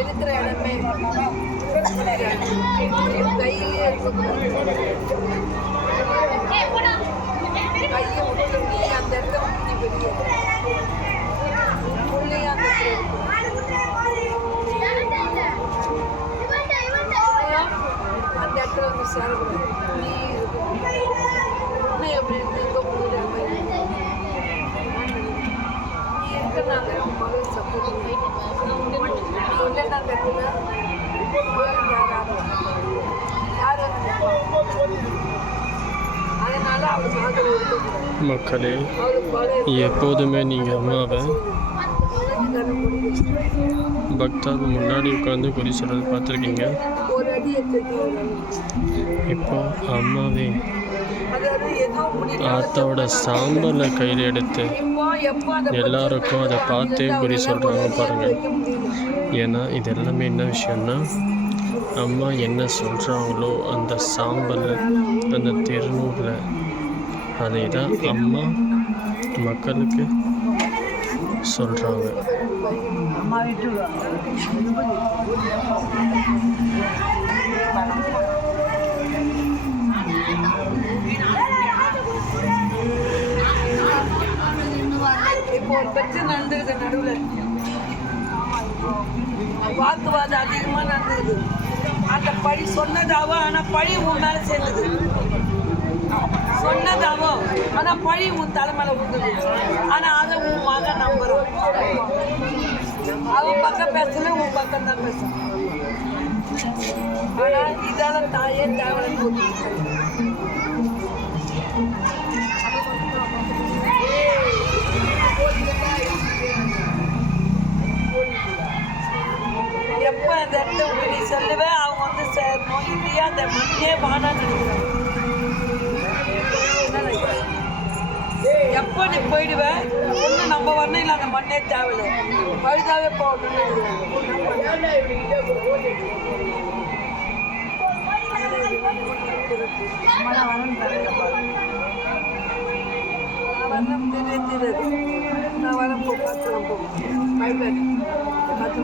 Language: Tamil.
இருக்கிற இடமே கையிலே கையை விட்டு நீ அந்த இடத்த முட்டி பெரிய உள்ளே அந்த இடத்துல வந்து சேரக்கூடாது. நீ இன்னும் எப்படி இருக்க முடியல நீ இருக்கனால உன் மகள் சப்போர்ட் இல்லைன்னா அந்த இடத்துல அதனால அவளுக்கு மக்களே, எப்போதுமே நீங்கள் அம்மாவை பக்தாவுக்கு முன்னாடி உட்காந்து குறி சொல்கிறது பார்த்துருக்கீங்க. இப்போ அம்மாவே ஆத்தாவோட சாம்பலை கையில் எடுத்து எல்லாருக்கும் அதை பார்த்தே குறி சொல்கிறாங்க பாருங்கள். ஏன்னா இது எல்லாமே என்ன விஷயம்னா, அம்மா என்ன சொல்கிறாங்களோ அந்த சாம்பலை அந்த திருநூறில் அதை தான் அம்மா மக்களுக்கு சொல்கிறாங்க. இப்போ ஒரு பிரச்சனை நடந்துக்குது, நடுவில் வாக்குவாதம் அதிகமாக நடந்துக்குது. அந்த பழி சொன்னதாவோ, ஆனால் பழி உன் மேலே சேர்ந்தது. சொன்னதாவோ ஆனால் பழி உன் தலைமையில விழுந்தது. ஆனால் அதை உன் மகன் நம்புறோம். அவன் பக்கம் பேசல, உன் பக்கம் தான் பேசும். ஆனால் இதால தாயே தேவைன்னு போட்டு எப்போ அந்த இடத்த நீ சொல்லுவேன் அவங்க வந்து சேரணும் இல்லையா அந்த மண்ணே வானான்னு நினைக்கிறாங்க. எப்போ நீ போயிடுவேன் ஒன்று நம்ம வரணும், இல்லை அந்த மண்ணே தேவையில்லை, பழுதாவே போகணும்னு நான் வரேன். போ பார்த்துலாம் போ, பயப்படாது. 10